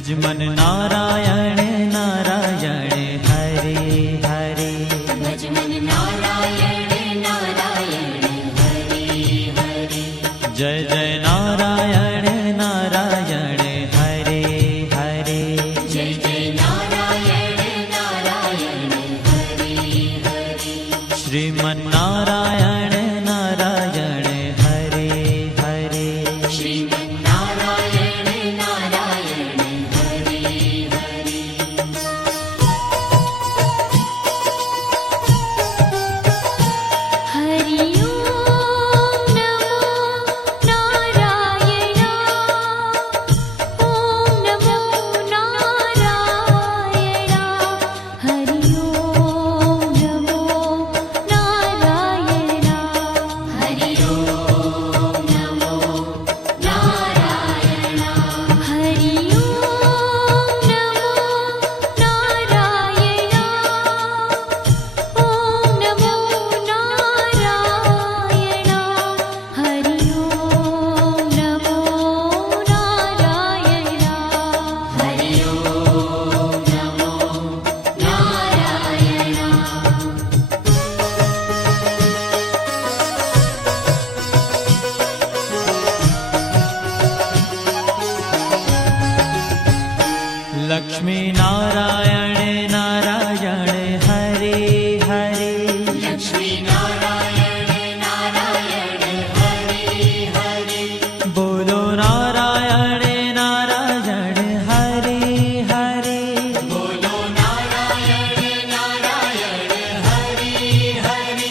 भजमन नारायण नारायण हरे हरे। भजमन नारायण नारायण हरे हरे। जय जय नारायण नारायण हरे हरे। जय जय नारायण नारायण हरे हरे। श्रीमन नारायण नारायण हरे हरे। श्रीमन नारायण नारायण हरे हरे। हरि ओम नमो नारायण। ओम नमो नारायण। हरि ओम नमो नारायण। हरि ओम नमो नारायण। हरि ओम नमो नारायण। ओम नमो नारायण। हरि ओम नमो नारायण। हरि ओम नमो नारायण। लक्ष्मी नारायण नारायण हरे हरे। लक्ष्मी नारायण नारायण हरे हरे। बोलो नारायण नारायण हरे हरे। बोलो नारायण नारायण हरे हरे।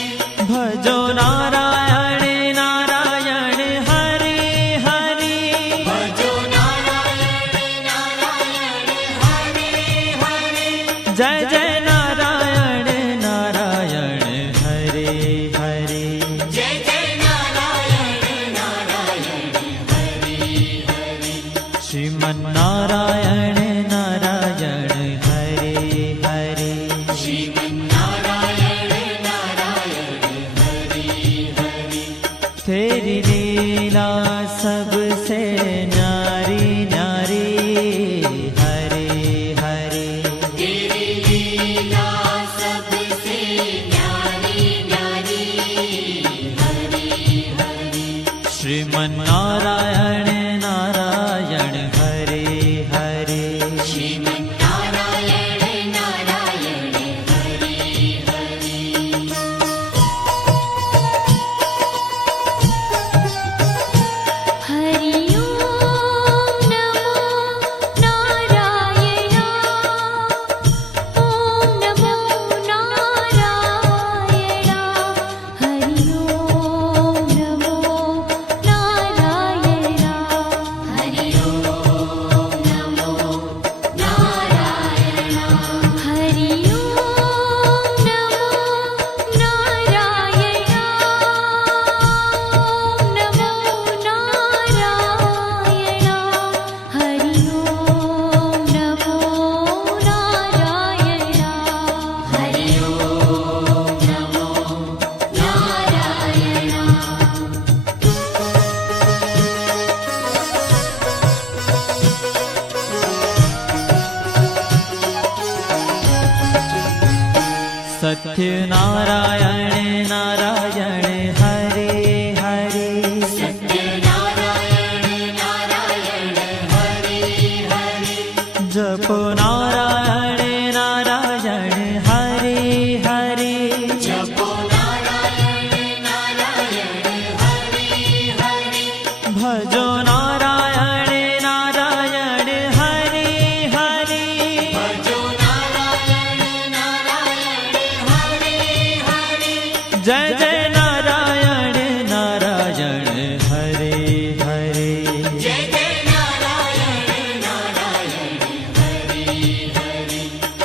भजो नारायण नारायण हरे हरे। भजो नारायण नारायण हरे हरे। जय जय नारायण नारायण हरे हरे। जय जय नारायण नारायण हरे हरे। श्रीमन नारायण नारायण हरे हरे। श्रीमन नारायण नारायण हरे हरे। तेरी लीला सबसे न्यारी न्यारी हरे हरे। तेरी लीला सबसे न्यारी न्यारी हरे हरे। श्रीमन नारायण नारायण हरे हरे। श्रीमन नारायण नारायण हरे हरे। हरि ओम नमो नारायण। ओम नमो नारायण। हरि ओम नमो नारायण। हरि ओम नमो नारायण। हरि ओम नमो नारायण। ओम नमो नारायण। हरि ओम नमो नारायण। हरि ओम नमो सत्य नारायण नारायण हरे हरे। सत्य नारायण नारायण हरे हरे। जपो नारायण नारायण हरे हरे। जपो नारायण नारायण हरे हरे। भजो नारायण नारायण हरे हरे। भजो नारायण नारायण हरे हरे। जय जय नारायण नारायण हरे हरे। जय जय नारायण नारायण हरे हरे।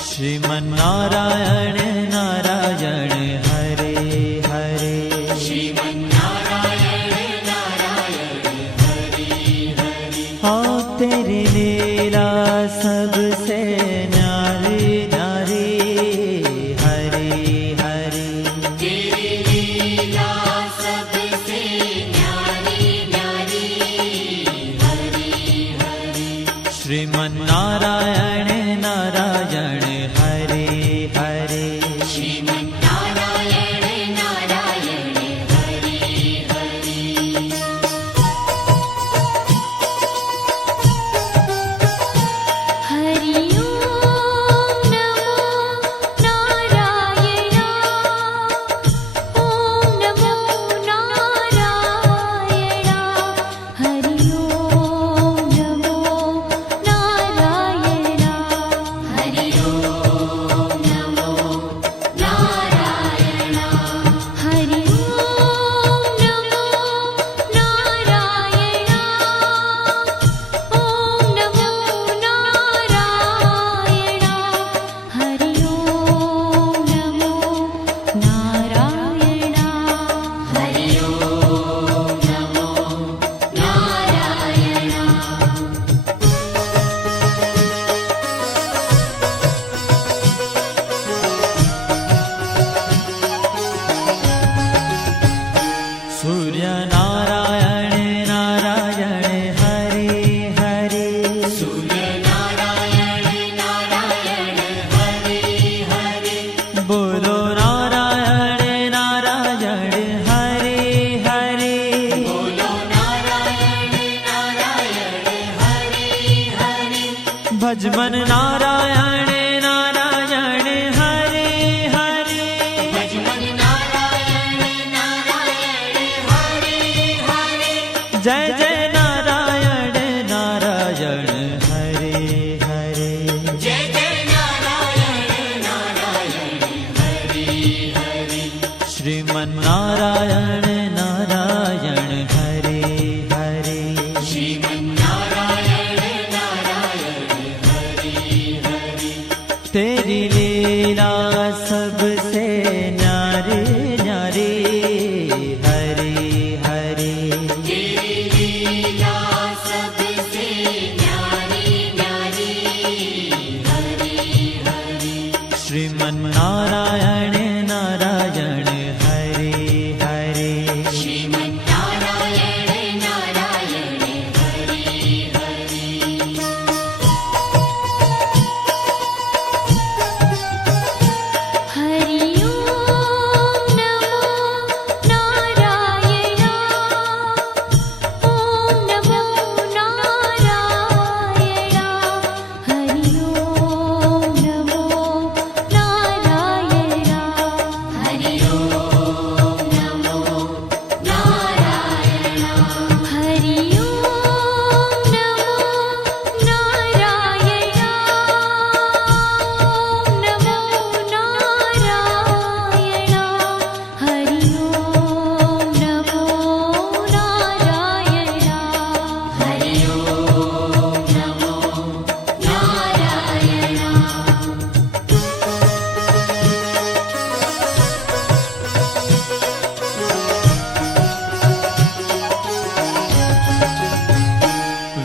श्रीमन नारायण नारायण हरे हरे। श्रीमन नारायण नारायण हरे हरे। हाँ तेरी लीला सबसे न्यारी न्यारी हरे हरे। तेरी लीला सबसे न्यारी न्यारी हरे हरे। श्रीमन नारायण सूर्य नारायण नारायण हरे हरे सूर्य नारायण नारायण हरे हरे बोलो नारायण नारायण हरे हरे बोलो नारायण नारायण हरे हरे भजमन नारायण नारायण हरे हरे भजमन नारायण नारायण हरे हरे जय जय नारायण नारायण हरे हरे जय जय नारायण नारायण हरे हरे श्रीमन नारायण नारायण हरे हरे श्रीमन्नारायण नारायण हरे हरे तेरी लीला सबसे न्यारी न्यारी हरे हरे तेरी लीला सबसे न्यारी न्यारी हरे हरे श्रीमन नारायण नारायण हरे हरे श्रीमन्नारायण नारायण हरे हरे हरि ओम नमो नारायण ओम नमो नारायण हरि ओम नमो नारायण हरि ओम नमो नारायण हरि ओम नमो नारायण ओम नमो नारायण हरि ओम नमो नारायण हरि ओम नमो नारायण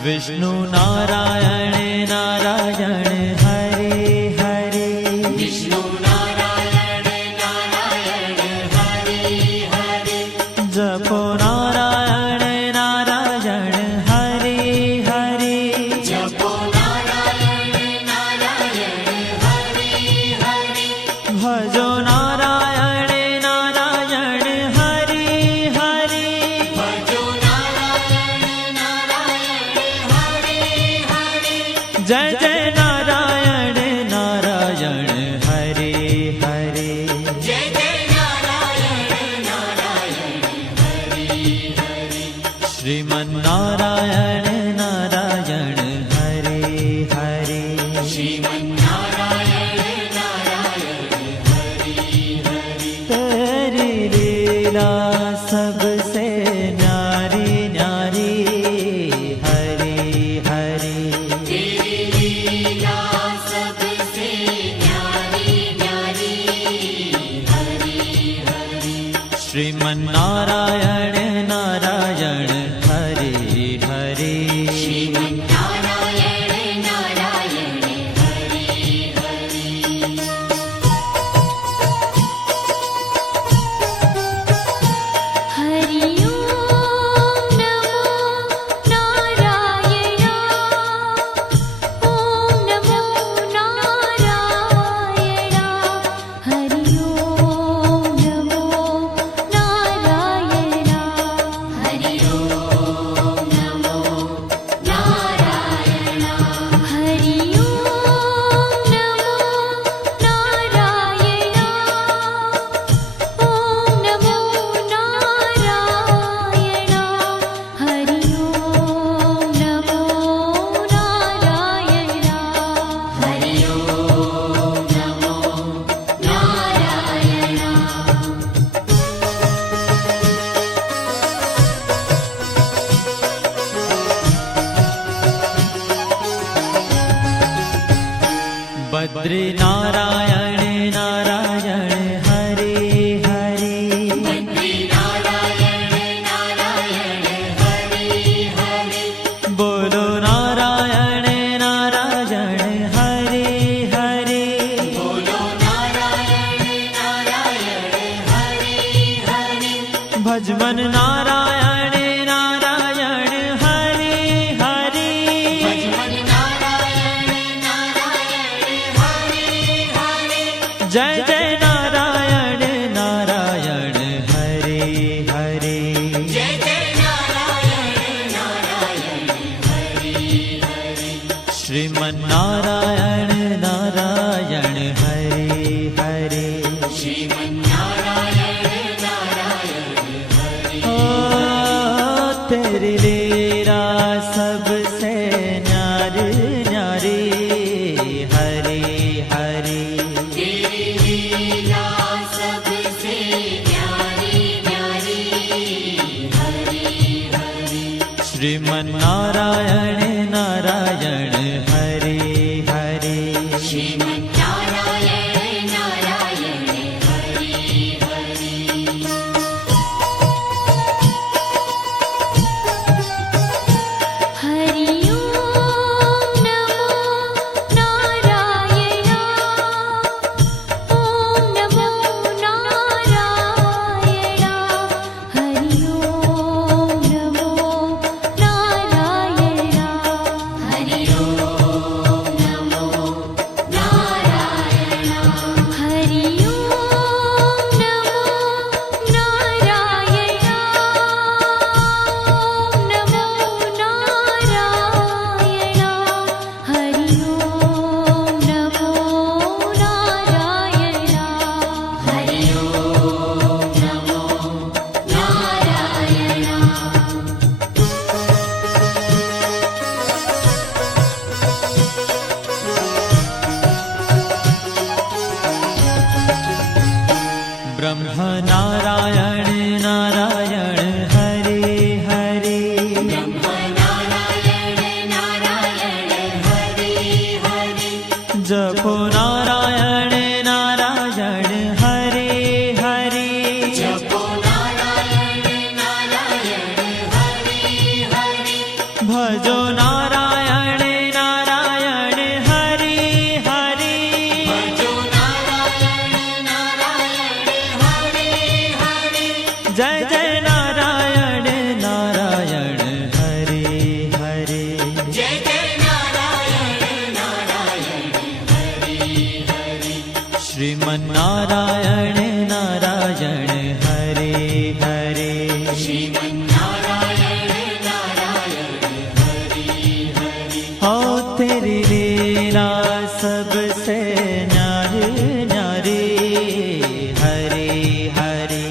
विष्णु नारायण नारायण हरे हरे विष्णु नारायण नारायण हरे हरे जपो नारायण नारायण हरे हरे जपो नारायण नारायण हरे हरे भजो नारायण नारायण हरे हरे भजो नारायण नारायण हरे हरे जय जय नारायण नारायण हरे हरे जय जय नारायण नारायण हरे हरे श्रीमन नारायण नारायण हरे हरे श्रीमन्नारायण नारायण हरे हरे तेरी लीला सबसे न्यारी न्यारी हरे हरे तेरी लीला सबसे न्यारी न्यारी हरे हरे श्रीमन नारायण नारायण हरे हरे श्रीमन्नारायण नारायण हरे हरे हरि ओम नमो नारायण ओम नमो नारायण हरि ओम नमो नारायण हरि ओम नमो नारायण हरि ओम नमो नारायण ओम नमो नारायण हरि ओम नमो नारायण हरि ओम नमो नारायण बद्री नारायण नारायण हरे हरे बद्री नारायण नारायण हरे हरे बोलो नारायण नारायण हरे हरे बोलो नारायण नारायण हरे हरे भजमन નારાયણ નારાયણ હરે હરે ભજમન નારાયણ નારાયણ હરે હરે જય જય નારાયણ નારાયણ હરે હરે જય જય નારાયણ નારાયણ હરે હરે શ્રીમન નારાયણ નારાયણ હરે હરે શ્રીમન નારાયણ નારાયણ હરે ओ तेरी लीला सबसे न्यारी न्यारी हरे हरे तेरी लीला सबसे न्यारी न्यारी हरे हरे श्रीमन नारायण नारायण हरे हरे श्रीमन नारायण नारायण हरे हरे हरि ओम नमो नारायण ओम नमो नारायण हरि ओम नमो नारायण हरि ओम नमो नारायण हरि ओम नमो नारायण ओम नमो नारायण हरि ओम नमो नारायण हरि ओम नमो नारायण ब्रह्म नारायण नारायण हरे हरे ब्रह्म नारायण नारायण हरे हरे जपो नारायण नारायण हरे हरे जपो नारायण नारायण हरे हरे भजो नारायण नारायण हरे हरे भजो नारायण नारायण हरे हरे जय जय नारायण नारायण हरे हरे जय जय नारायण नारायण हरे हरे श्रीमन नारायण नारायण हरे हरे श्रीमन नारायण नारायण हरे हरे हो तेरी लीला सबसे न्यारी न्यारी हरे हरे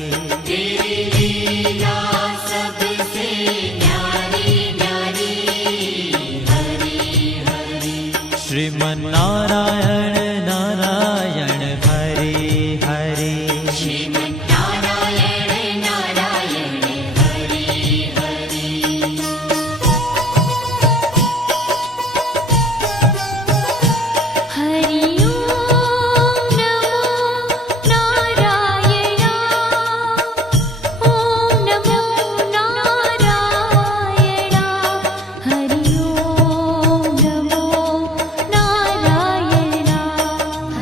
तेरी लीला सबसे न्यारी न्यारी हरे हरे श्रीमन नारायण नारायण हरे हरे श्रीमन नारायण नारायण हरे हरे हरि ओम नमो नारायण ओम नमो नारायण हरि ओम नमो नारायण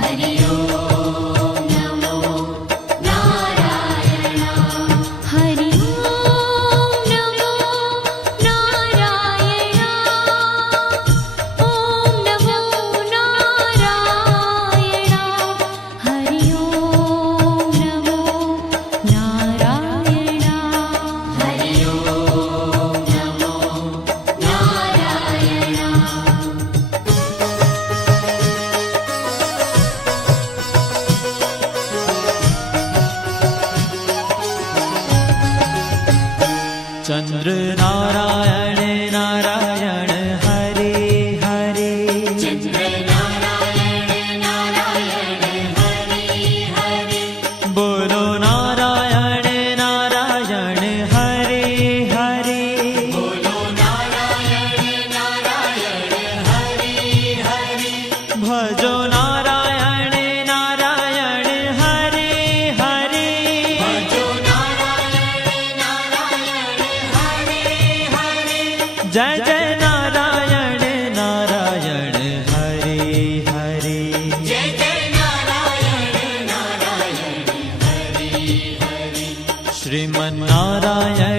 हरि ओम नमो नारायण हरि ओम नमो नारायण ओम नमो नारायण हरि ओम नमो नारायण हरि ओम नमो नारायण चंद्र नारायण नारायण हरे हरे चंद्र नारायण नारायण हरे हरे बोलो नारायण नारायण हरे हरे बोलो नारायण नारायण हरे हरे भजो नारायण नारायण हरे हरे भजो नारायण नारायण हरे हरे जय जय नारायण नारायण हरे हरे जय जय नारायण नारायण हरे हरे श्रीमन नारायण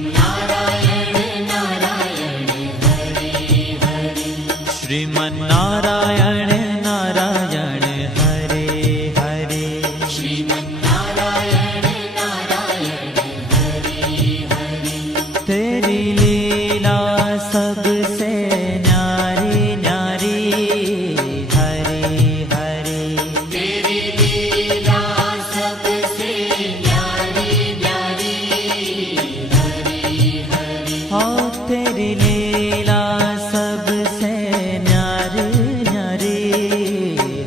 श्रीमन्नारायण नारायण हरे हरे श्रीमन्नारायण नारायण हरे हरे श्रीमन्नारायण नारायण हरे हरे तेरी लीला सबसे न्यारी न्यारी हरे हरे तेरी लीला सबसे न्यारी न्यारी हरे हरे हाँ तेरी लीला सबसे न्यारी न्यारी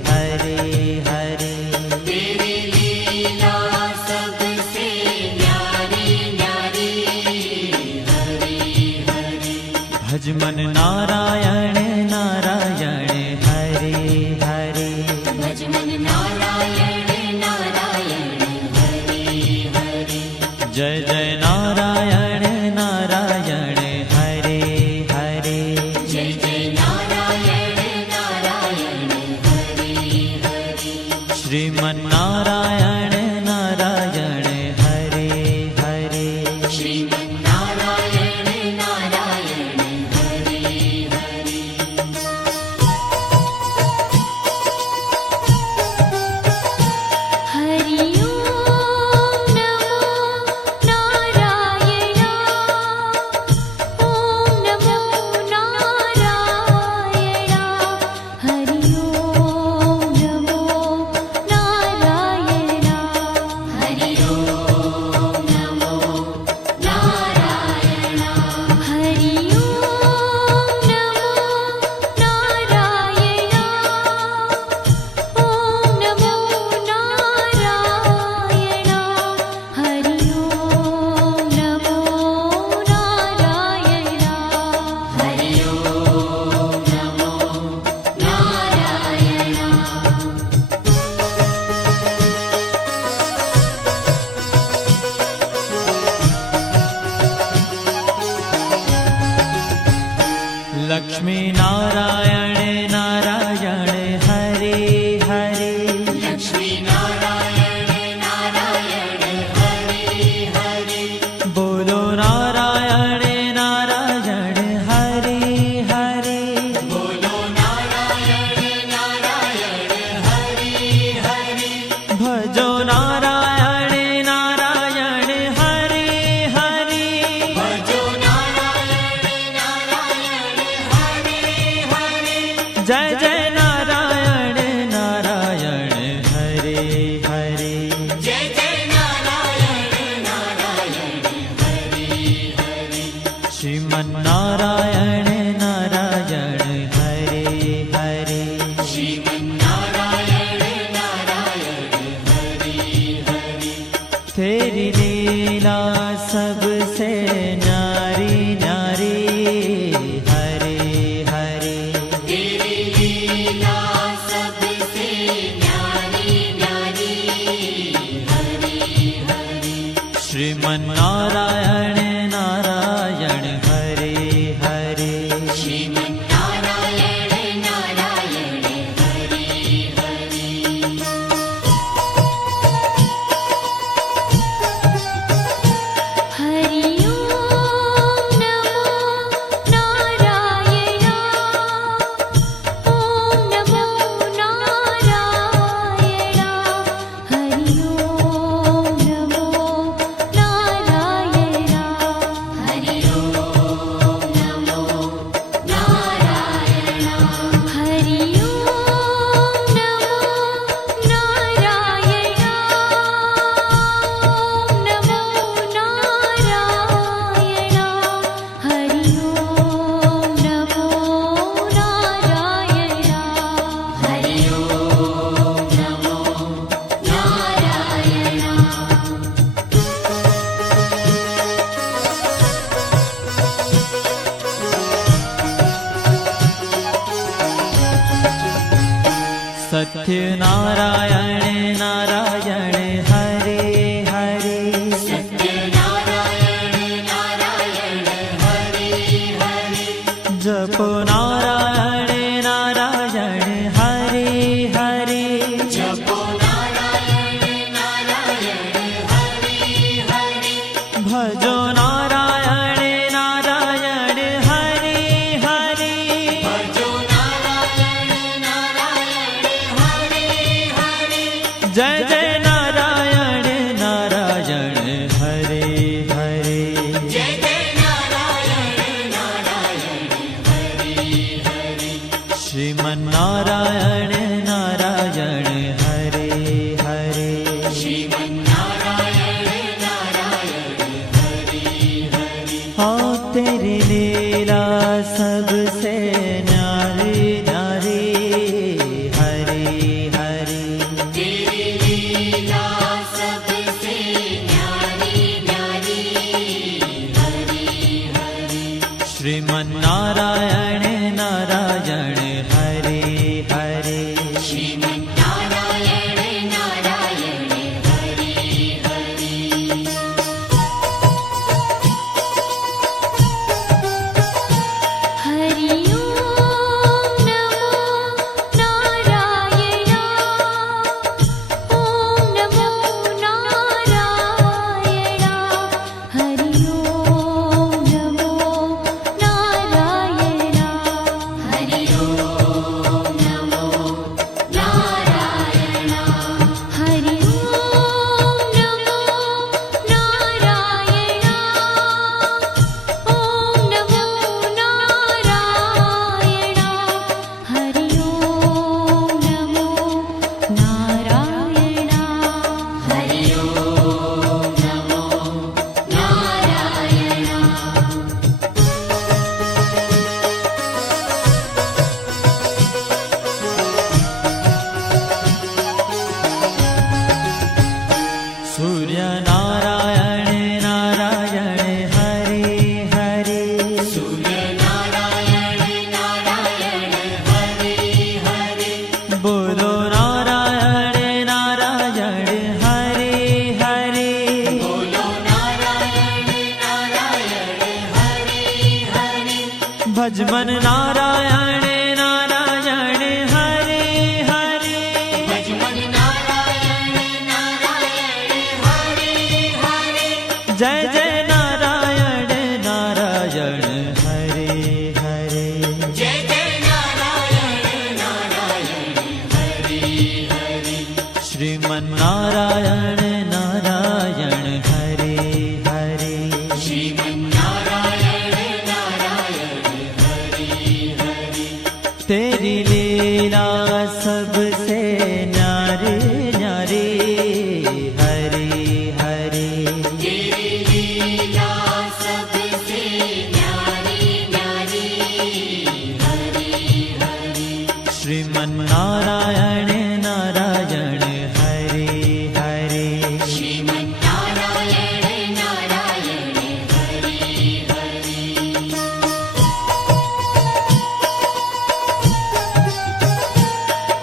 हरे हरे तेरी लीला सबसे न्यारी न्यारी हरे हरे भज मन नारायण नारायण हरे हरे भजमन नारायण नारायण हरे हरे जय जय नारायण नारायण हरे हरे जय जय नारायण नारायण हरे हरे श्रीमन्नारायण नारायण हरे हरे श्रीमन्नारायण नारायण हरे हरे हरि ओम नमो नारायण ओम नमो नारायण हरि ओम नमो नारायण हरि ओम नमो नारायण हरि ओम नमो नारायण ओम नमो नारायण हरि ओम नमो नारायण हरि ओम नमो नारायण लक्ष्मी नारायण नारायण हरे हरे लक्ष्मी नारायण नारायण हरे हरे बोलो नारायण नारायण हरे हरे बोलो नारायण नारायण हरे हरे भजो नारायण नारायण हरे हरे भजो नारायण नारायण हरे हरे जय जय नारायण नारायण हरे हरे जय जय नारायण नारायण हरे हरे श्रीमन्नारायण नारायण हरे हरे श्रीमन्नारायण नारायण हरे हरे तेरी लीला सबसे न्यारी न्यारी हरे हरे तेरी लीला सबसे न्यारी न्यारी हरे हरे श्रीमन्नारायण नारायण हरे हरे श्रीमन्नारायण नारायण हरे हरे हरि ओम नमो नारायण ओम नमो नारायण हरि ओम नमो नारायण हरि ओम नमो नारायण हरि ओम नमो नारायण ओम नमो नारायण हरि ओम नमो नारायण हरि ओम नमो नारायण सत्य नारायण नारायण हरे हरे सत्य नारायण नारायण हरे हरे जपो नारायण नारायण हरे हरे जपो नारायण नारायण हरे हरे भजो नारायण हाँ तेरी लीला सबसे न्यारी न्यारी हरि हरि तेरी लीला सबसे न्यारी न्यारी हरि हरि श्रीमन्नारायण नारायण हरि हरि श्रीमन्नारायण नारायण हरि हरि हरि ओम नमो नारायण ओम नमो नारायण हरि ओम नमो नारायण हरि ओम नमो नारायण हरि ओम नमो नारायण ओम नमो नारायण हरि ओम नमो नारायण हरि ओम नमो नारायण सूर्य नारायण नारायण हरि हरि सूर्य नारायण नारायण हरि हरि बोलो नारायण नारायण हरि हरि बोलो नारायण नारायण हरि हरि भजमन नारायण नारायण हरि हरि भजमन नारायण नारायण हरि हरि जय जय नारायण नारायण हरि हरि जय जय नारायण नारायण हरि हरि श्रीमन्नारायण नारायण हरि हरि श्रीमन्नारायण नारायण हरि हरि तेरी लीला सबसे न्यारी न्यारी हरि हरि तेरी लीला सबसे न्यारी न्यारी हरि हरि श्रीमन्नारायण नारायण हरि हरि श्रीमन्नारायण नारायण हरि हरि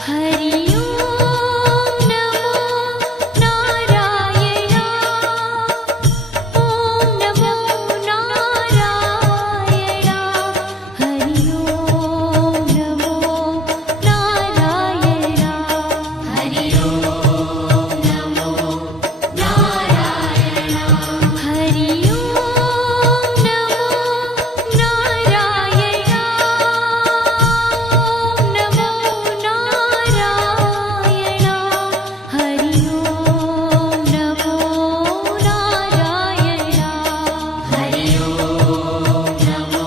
हरि ओम नमो नारायण ओम नमो नारायण हरि ओम नमो नारायण हरि ओम नमो नारायण हरि ओम नमो नारायण ओम नमो नारायण हरि ओम नमो नारायण हरि ओम नमो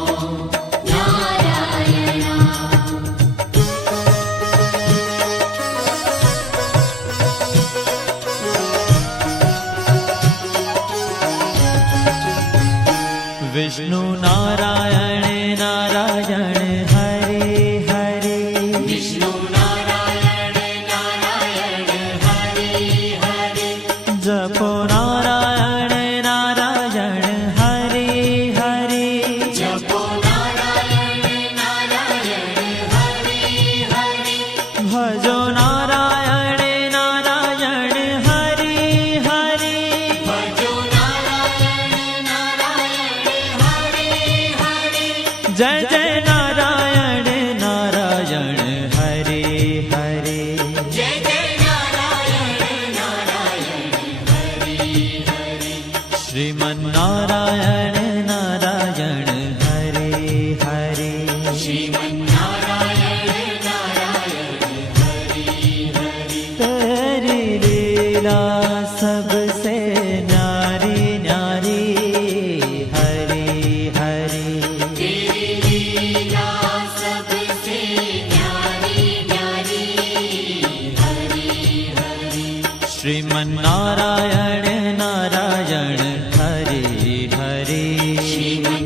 नारायण विष्णु नारायण नारायण हरि हरि विष्णु नारायण नारायण हरि हरि जपो नारायण नारायण हरि हरि जपो नारायण नारायण हरि हरि भजो नारायण नारायण हरि हरि भजो नारायण नारायण हरि हरि जय जय नारायण नारायण हरि हरि जय जय नारायण नारायण हरि हरि श्रीमन्नारायण नारायण हरि हरि श्रीमन्नारायण नारायण हरि हरि तेरी लीला सबसे न्यारी न्यारी हरि हरि तेरी लीला सबसे न्यारी न्यारी हरि हरि श्रीमन्नारायण नारायण हरि हरि श्रीमन्नारायण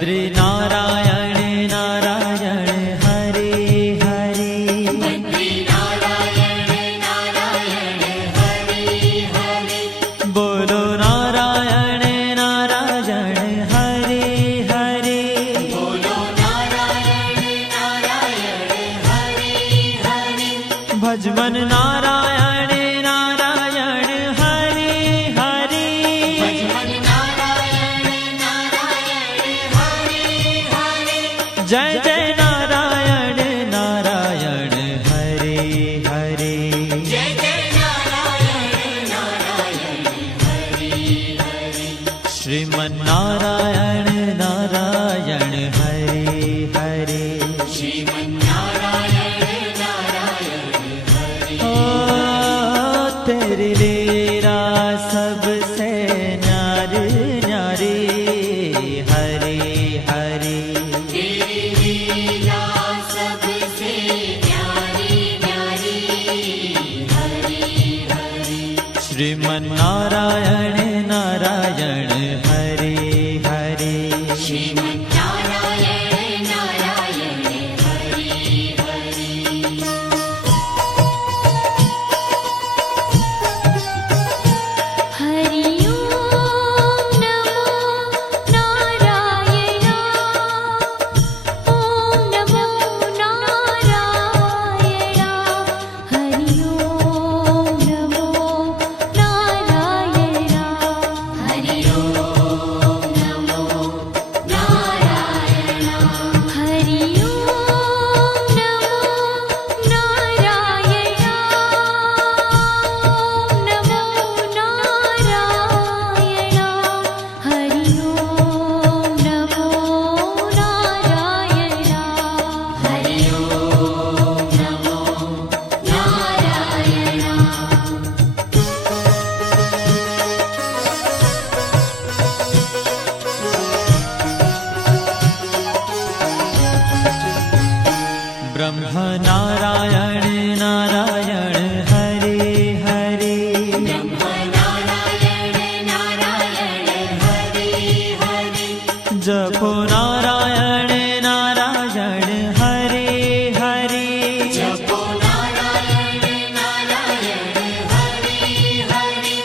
बद्री नारायण नारायण हरे हरे बद्री नारायण नारायण हरे हरे बोलो नारायण नारायण हरे हरे बोलो नारायण नारायण हरे हरे भजमन नारायण नारायण हरे हरे भजमन नारायण नारायण हरे हरे जय जय नारायण नारायण हरे हरे जय जय नारायण नारायण हरे हरे श्रीमन नारायण नारायण हरे हरे श्रीमन्नारायण नारायण हरे ओ तेरी लीला सबसे न्यारी न्यारी हरे हरे तेरी लीला सबसे न्यारी न्यारी हरे हरे श्रीमन नारायण नारायण हरे हरे श्रीमन्नारायण नारायण हरे हरे हरि ओम नमो नारायण ओम नमो नारायण हरि ओम नमो नारायण हरि ओम नमो नारायण हरि ओम नमो नारायण ओम नमो नारायण हरि ओम नमो नारायण हरि ओम नमो नारायण ब्रह्म नारायण नारायण हरे हरे नारायण नारायण हरे हरे जपो नारायण नारायण हरे हरे जपो नारायण नारायण हरे हरे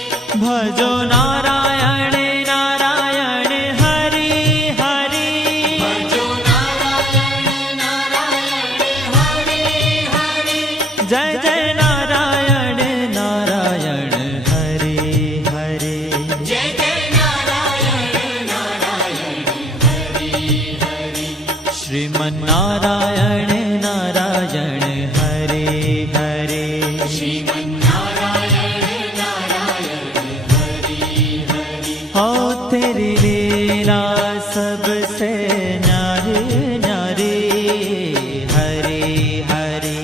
भजो नारायण नारायण हरे हरे भजो नारायण नारायण हरे हरे जय जय नारायण नारायण हरे हरे जय जय नारायण नारायण हरे हरे श्रीमन नारायण नारायण हरे हरे श्रीमन्नारायण नारायण हरे हरे हो तेरी लीला सबसे न्यारी न्यारी हरे हरे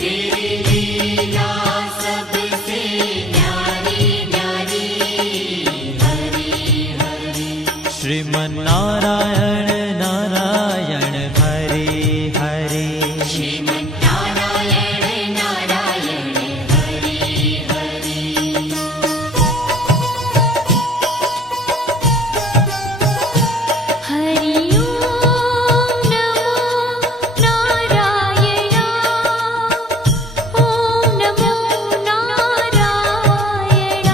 तेरी लीला सबसे न्यारी न्यारी हरे हरे श्रीमन नारायण नारायण हरे हरे श्रीमन्नारायण नारायण हरे हरे हरि ओम नमो नारायण ओम नमो नारायण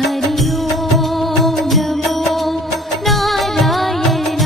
हरि ओम नमो नारायण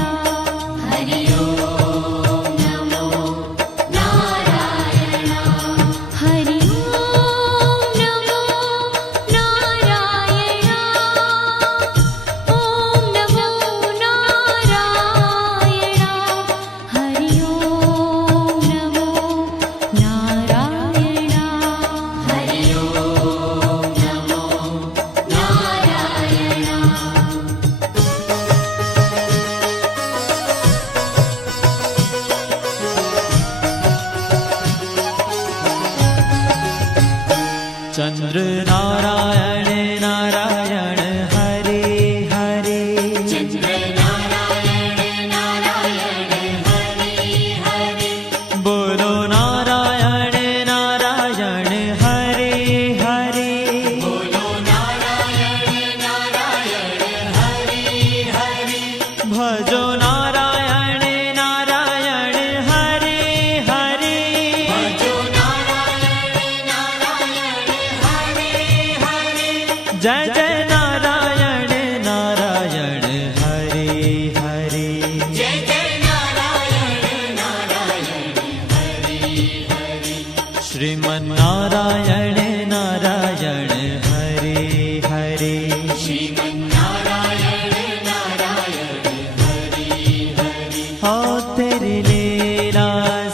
श्रीमन्नारायण नारायण हरि हरि हो तेरी लीला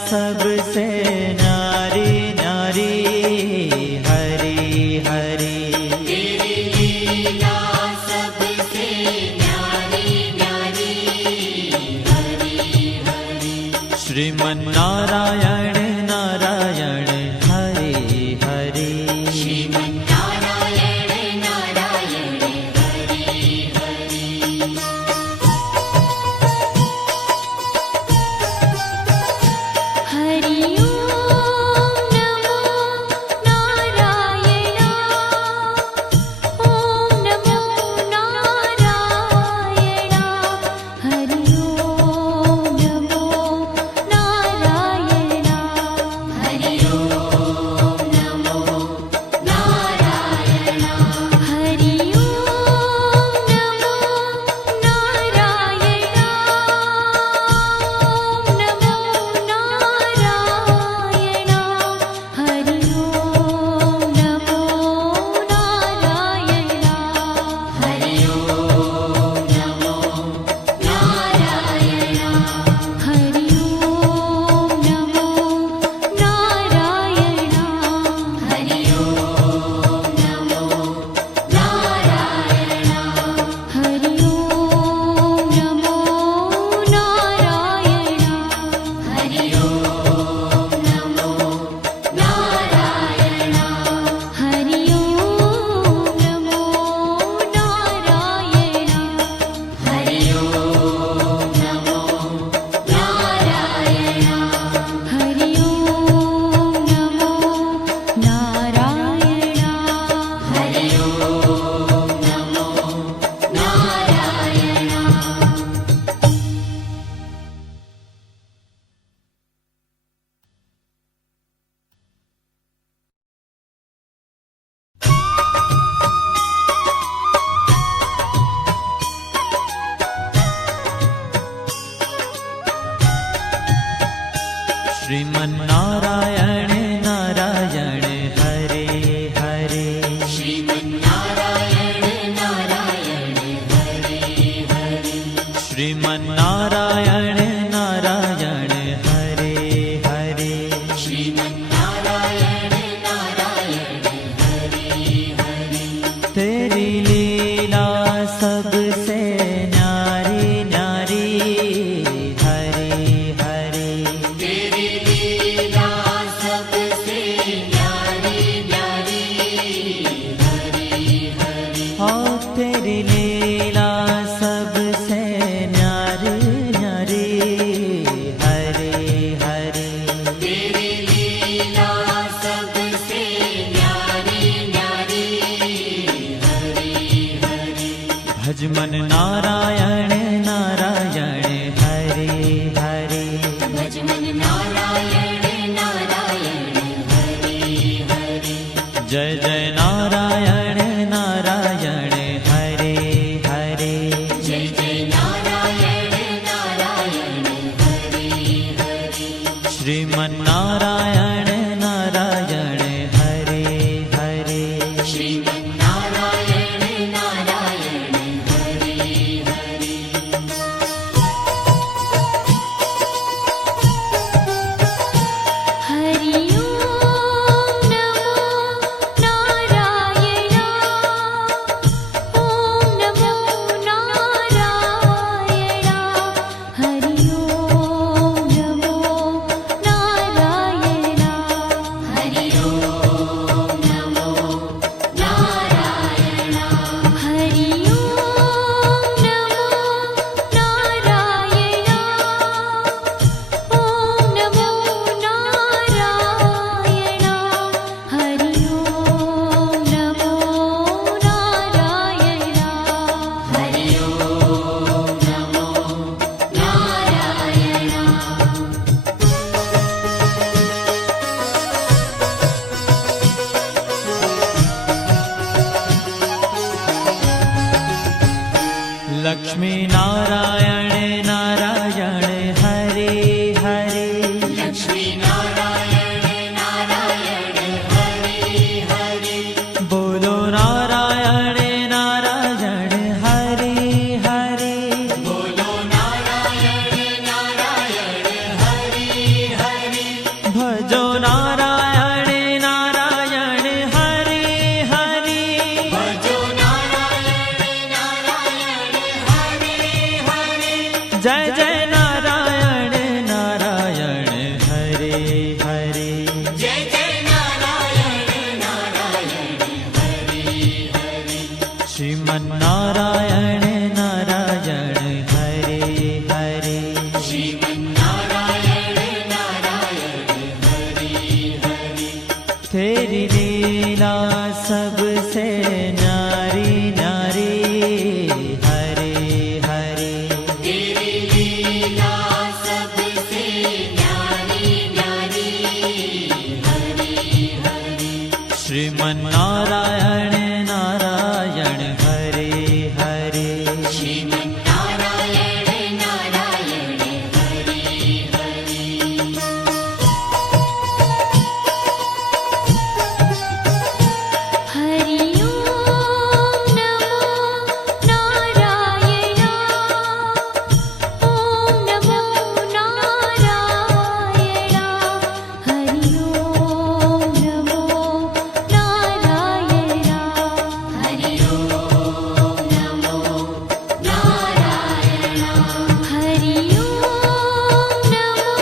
सबसे न्यारी न्यारी हरि हरि तेरी लीला सबसे न्यारी न्यारी हरि हरि श्रीमन्नारायण नारायण हरि हरि श्रीमन्नारायण नारायण हरि हरि हरि ओम नमो नारायण ओम नमो नारायण हरि ओम नमो नारायण हरि ओम नमो नारायण हरि ओम नमो नारायण ओम नमो नारायण हरि ओम नमो नारायण हरि ओम नमो नारायण हरि ओम नमो नारायण हरि ओम नमो नारायण हरि ओम नमो नारायण हरि ओम नमो नारायण हरि ओम नमो नारायण हरि ओम नमो नारायण हरि ओम नमो नारायण हरि ओम नमो नारायण श्रीमन्नारायण नारायण हरे हरे श्रीमन्नारायण नारायण हरि हरि श्रीमन्नारायण नारायण हरे हरे श्रीमन्नारायण नारायण हरि हरि तेरी लीला सबसे न्यारी न्यारी हरे हरे तेरी लीला सबसे न्यारी न्यारी हरि हरि हो तेरी लीला सबसे न्यारी न्यारी हरे हरे तेरी लीला सबसे न्यारी न्यारी हरि हरि भजमन नारायण नारायण हरे हरे भजमन नारायण नारायण हरि हरि जय जय नारायण नारायण हरे हरे जय जय नारायण नारायण हरि हरि श्रीमन्नारायण नारायण हरे हरे श्रीमन्नारायण नारायण हरि हरि हरि ओम नमो नारायण ओम नमो नारायण हरि ओम नमो नारायण हरि ओम नमो नारायण हरि ओम नमो नारायण ओम नमो नारायण हरि ओम नमो नारायण हरि ओम नमो नारायण लक्ष्मी नारायण नारायण हरे हरे लक्ष्मी नारायण नारायण हरि हरि बोलो नारायण नारायण जय जय नारायण नारायण हरे हरे जय जय नारायण नारायण हरि हरि श्रीमन्नारायण नारायण हरे हरे श्रीमन्नारायण नारायण हरि हरि तेरी लीला सबसे न्यारी न्यारी हरे हरे तेरी लीला सबसे न्यारी न्यारी हरि हरि श्रीमन्नारायण नारायण हरे हरे श्रीमन्नारायण नारायण हरि हरि हरि ओम नमो नारायण ओम नमो नारायण हरि ओम नमो नारायण हरि ओम नमो नारायण हरि ओम नमो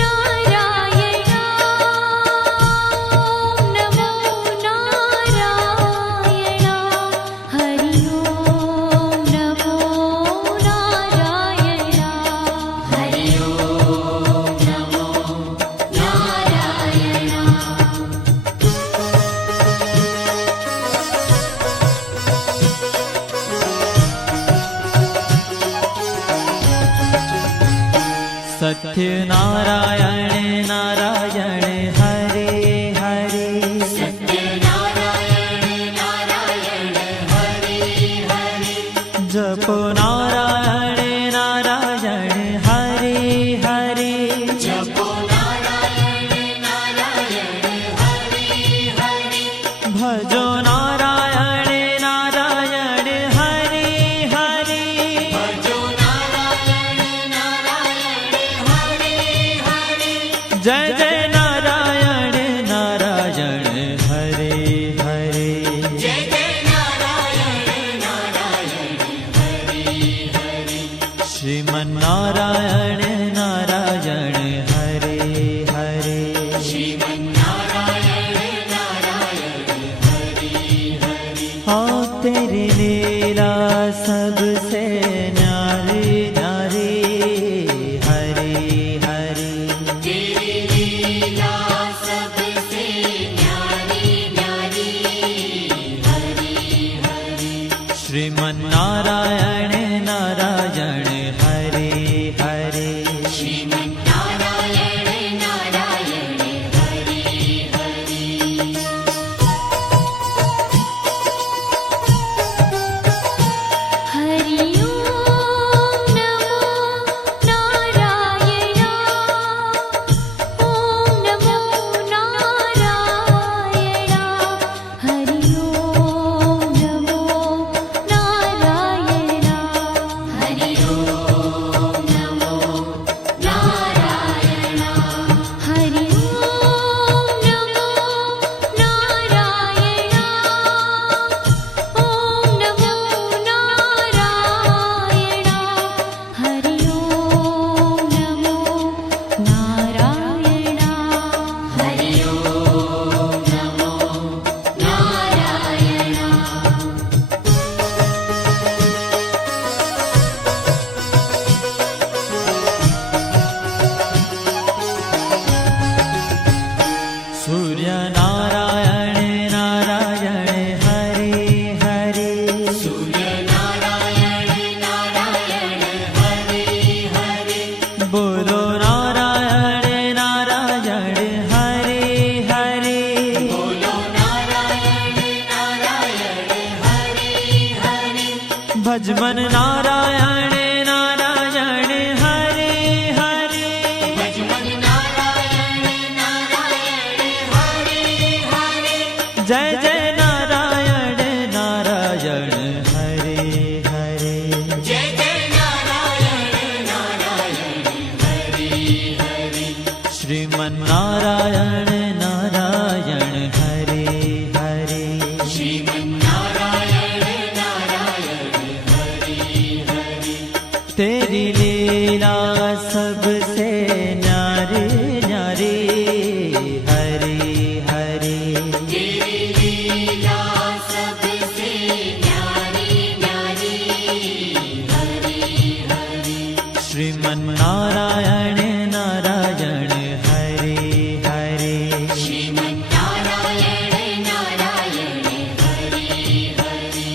नारायण ओम नमो नारायण हरि ओम नमो नारायण हरि ओम नमो नारायण सत्य नारायण नारायण हरे हरे सत्य नारायण नारायण हरि हरि जपो नारायण नारायण हरे हरे जपो नारायण नारायण हरि हरि भजो नारायण नारायण हरे हरे भजो नारायण नारायण हरि हरि जय जय नारायण नारायण हरे हरे जय जय नारायण नारायण हरि हरि श्रीमन्नारायण नारायण हरे हरे श्रीमन्नारायण नारायण हरि हरि हाँ तेरी लीला सबसे न्यारी न्यारी हरे हरे तेरी लीला सबसे न्यारी न्यारी हरि हरि श्रीमन्नारायण नारायण हरे हरे श्रीमन्नारायण नारायण हरि हरि हरि ओम नमो नारायण ओम नमो नारायण हरि ओम नमो नारायण हरि ओम नमो नारायण हरि ओम नमो नारायण ओम नमो नारायण हरि ओम नमो नारायण हरि ओम नमो नारायण सूर्य नारायण नारायण हरे हरे सूर्य नारायण नारायण हरि हरि बोलो नारायण नारायण हरे हरे बोलो नारायण नारायण हरि हरि भजमन नारायण नारायण हरे हरे भजमन नारायण नारायण हरि हरि जय जय नारायण नारायण हरे हरे जय जय नारायण नारायण हरि हरि श्रीमन्नारायण नारायण हरे हरे श्रीमन्नारायण नारायण हरि हरि तेरी लीला सबसे न्यारी न्यारी हरे हरे तेरी लीला सबसे न्यारी न्यारी हरि हरि श्रीमन्नारायण नारायण हरे हरे श्रीमन्नारायण नारायण हरि हरि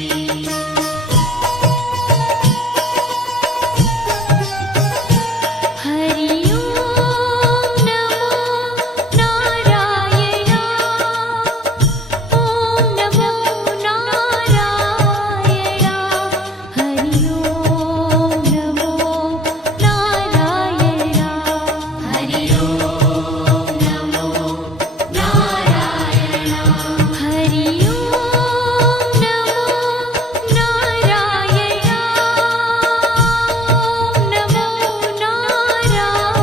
हरि ओम नमो नारायण ओम नमो नारायण हरि ओम नमो नारायण हरि ओम नमो नारायण हरि ओम नमो नारायण ओम नमो नारायण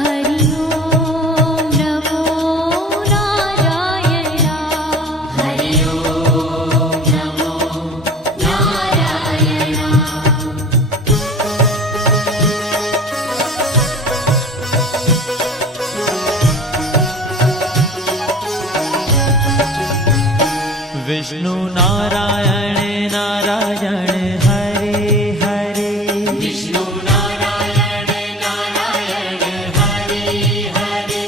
हरि ओम नमो नारायण हरि ओम नमो नारायण विष्णु नारायण नारायण हरे हरे विष्णु नारायण नारायण हरि हरि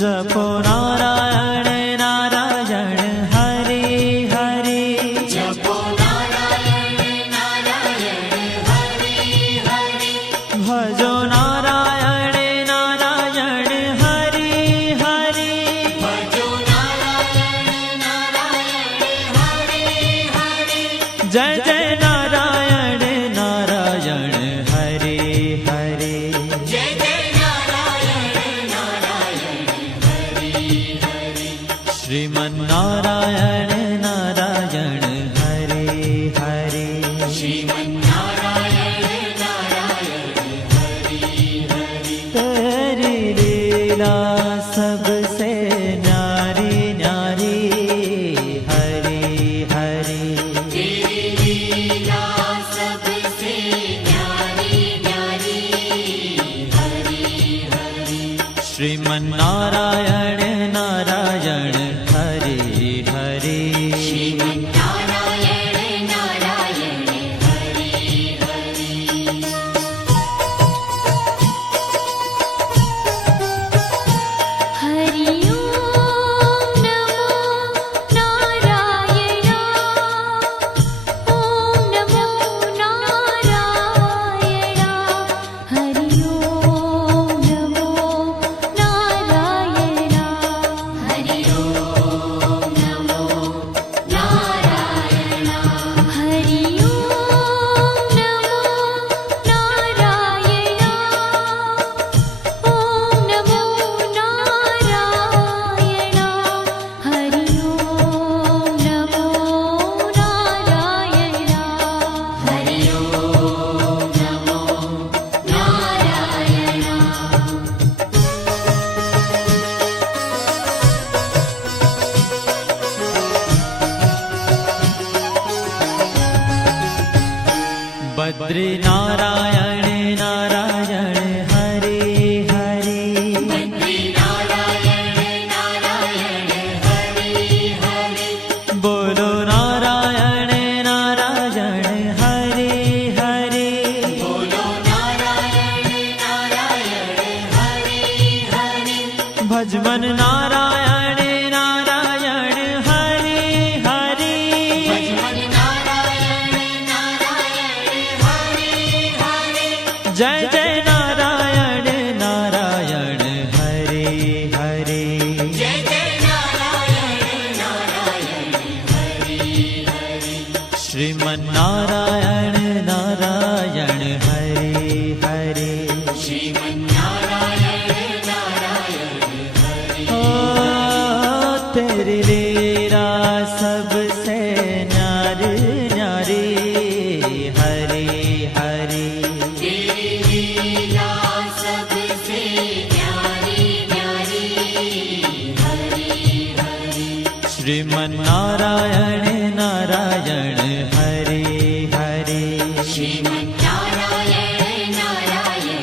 जपो नारायण नारायण हरे हरे जपो नारायण नारायण हरि हरि भजो नारायण नारायण हरे हरे भजो नारायण नारायण हरि हरि जय जय नारायण नारायण हरे हरे जय जय नारायण नारायण हरि हरि श्रीमन्नारायण नारायण हरे हरे श्रीमन्नारायण नारायण हरि हरि तेरी लीला सबसे न्यारी न्यारी हरे हरे तेरी लीला सबसे न्यारी न्यारी हरि हरि श्रीमन्नारायण नारायण हरे हरे श्रीमन्नारायण नारायण हरि हरि हरि ओम नमो नारायण ओम नमो नारायण हरि ओम नमो नारायण हरि ओम नमो नारायण हरि ओम नमो नारायण ओम नमो नारायण हरि ओम नमो नारायण हरि ओम नमो नारायण बद्री नारायण नारायण हरे हरे बद्री नारायण नारायण हरि हरि बोलो नारायण नारायण हरे हरे बोलो नारायण नारायण हरि हरि भजमन नारायण नारायण हरे हरे भजमन नारायण नारायण हरि हरि जय जय नारायण नारायण हरे हरे जय जय नारायण नारायण हरि हरि श्रीमन्नारायण नारायण हरे हरे श्रीमन्नारायण नारायण हरि ओ तेरी लीला सबसे न्यारी न्यारी हरे हरे तेरी लीला सबसे न्यारी न्यारी हरि हरि श्रीमन्नारायण नारायण हरे हरे श्रीमन्नारायण नारायण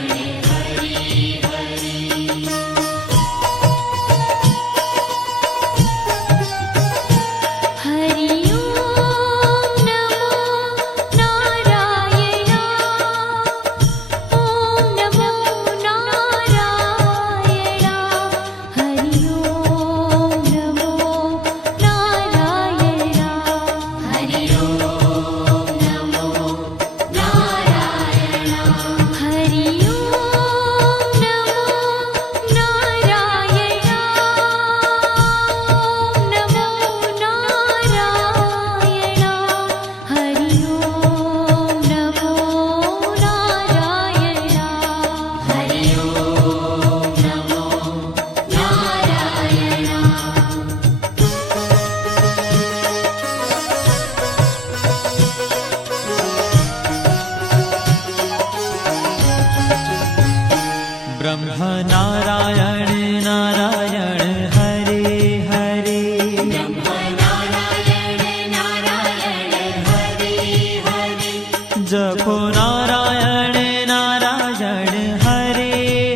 जपो नारायण नारायण हरे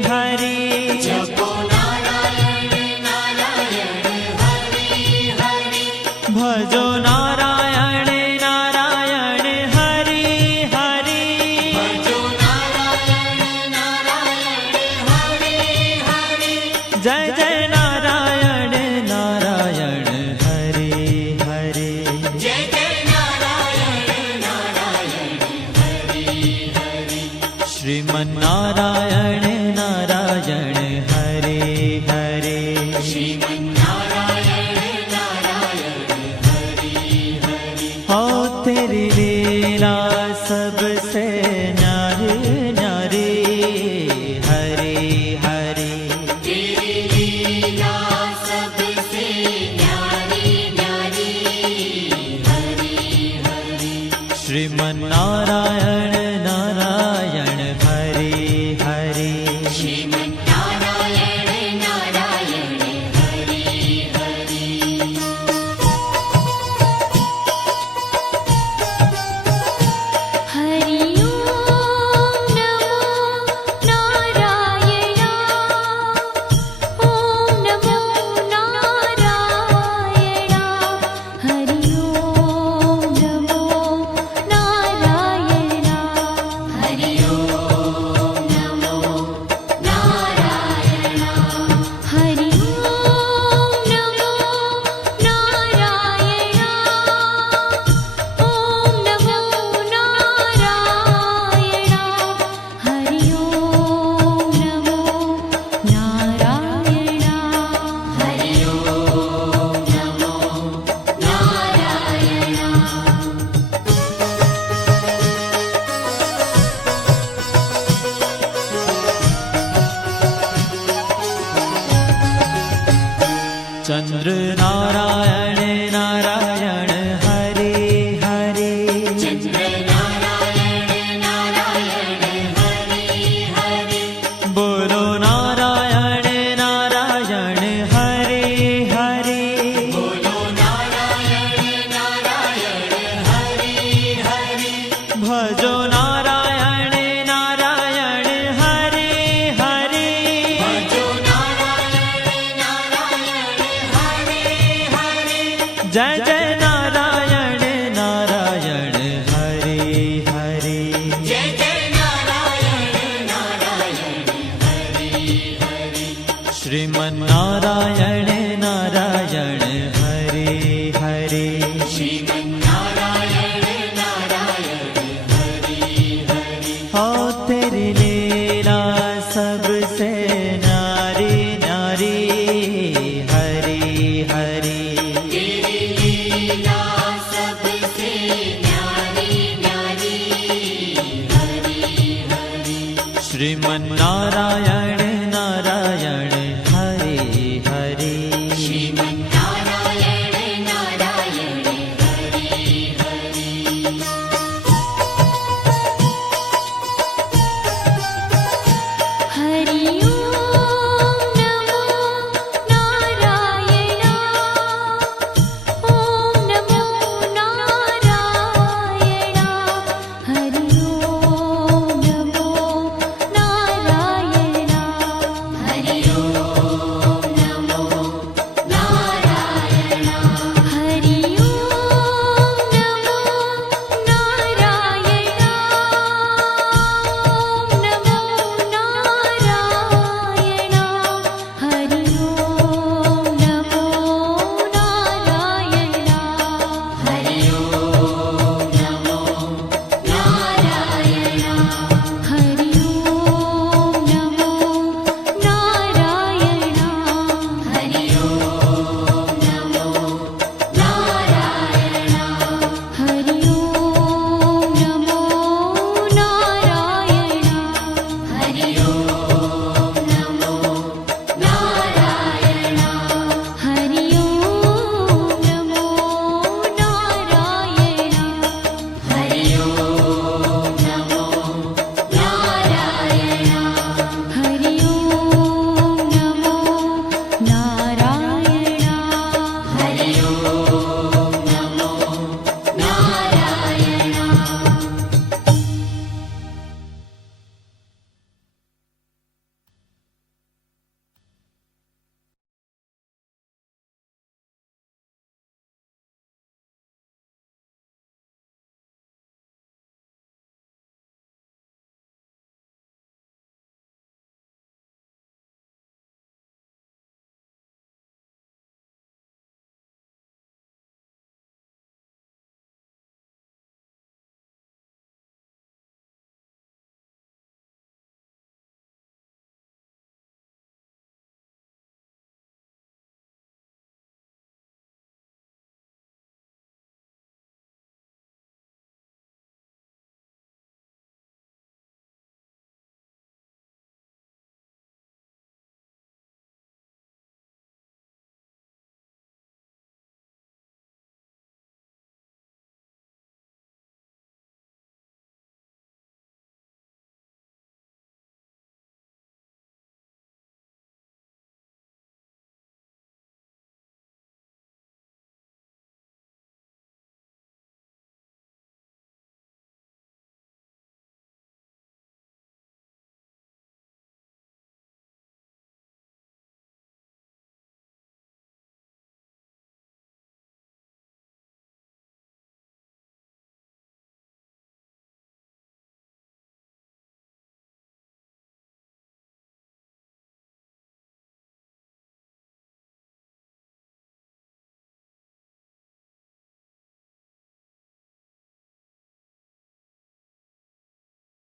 हरे जपो नारायण नारायण हरि हरि भजो नारायण नारायण हरे हरे भजो नारायण नारायण हरि हरि जय जय नारायण नारायण हरे हरे जय जय नारायण नारायण हरि हरि श्रीमन्नारायण नारायण हरे हरे श्रीमन्नारायण नारायण हरि हरि हो तेरी लीला सबसे न्यारी न्यारी हरे हरे तेरी लीला सबसे न्यारी न्यारी हरि हरि श्रीमन्नारायण नारायण हरे हरे श्रीमन्नारायण नारायण हरि हरि हरि ओम नमो नारायण ओम नमो नारायण हरि ओम नमो नारायण हरि ओम नमो नारायण हरि ओम नमो नारायण ओम नमो नारायण हरि ओम नमो नारायण हरि ओम नमो नारायण चंद्र नारायण नारायण हरे हरे चंद्र नारायण नारायण हरि हरि बोलो नारायण नारायण हरे हरे बोलो नारायण नारायण हरि हरि भजो नारायण नारायण हरे हरे भजो नारायण नारायण हरि हरि जय जय नारायण नारायण हरे हरे जय जय नारायण नारायण हरि हरि श्रीमन्नारायण नारायण हरे हरे श्रीमन्नारायण नारायण हरि हरि हो तेरी लीला सबसे न्यारी न्यारी हरे हरे तेरी लीला सबसे न्यारी न्यारी हरि हरि श्रीमन्नारायण